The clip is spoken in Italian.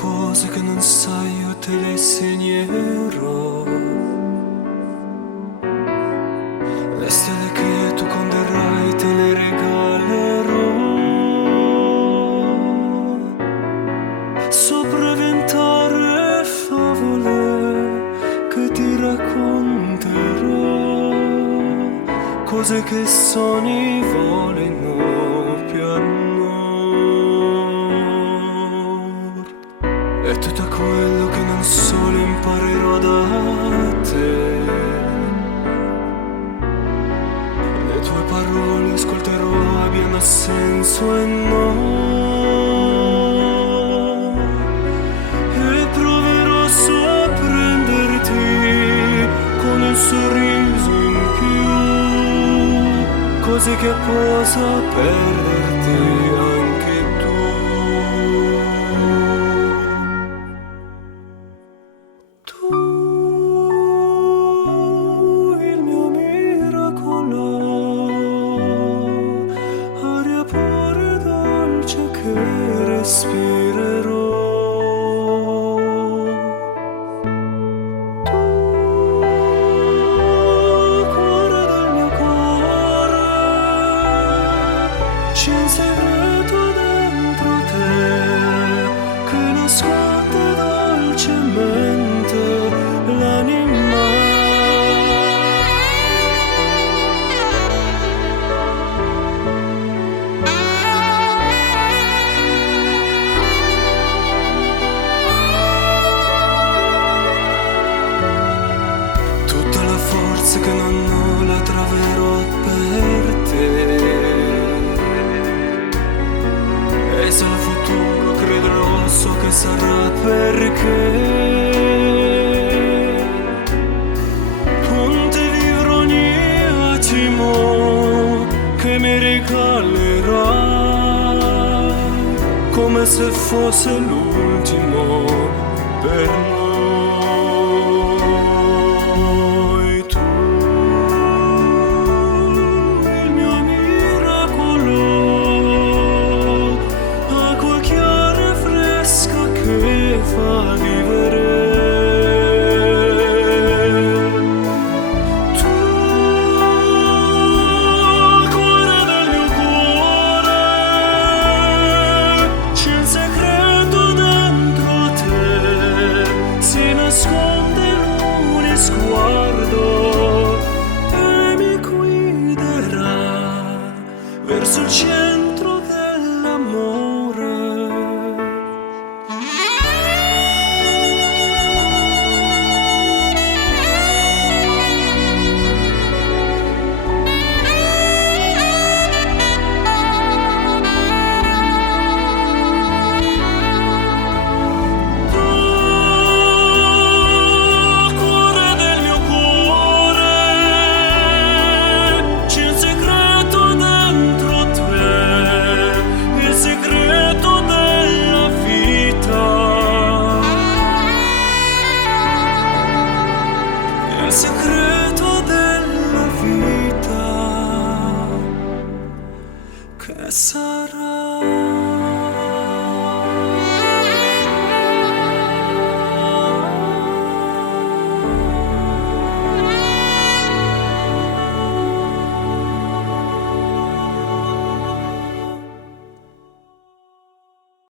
cose che non sai io te le insegnerò. Le stelle che tu conterrai te le regalerò. Sopra ventare favole che ti racconterò, cose che sogni vogliono più a noi. E tutto quello che non solo imparerò da te, le tue parole ascolterò abbiano senso e no. E proverò a sorprenderti con un sorriso in più, cose che possa perderti anche tu. Tu, il mio miracolo, aria pura e dolce che respirerò. Tu, cuore del mio cuore, c'è un segreto dentro te che nasconde dolcemente l'anima. Tutta la forza che non ho la troverò per te, e se al futuro crederò so che sarà perché con te vivrò ogni attimo che mi regalerai, come se fosse l'ultimo per noi. Tu, il mio miracolo, acqua chiara e fresca che fa vivere.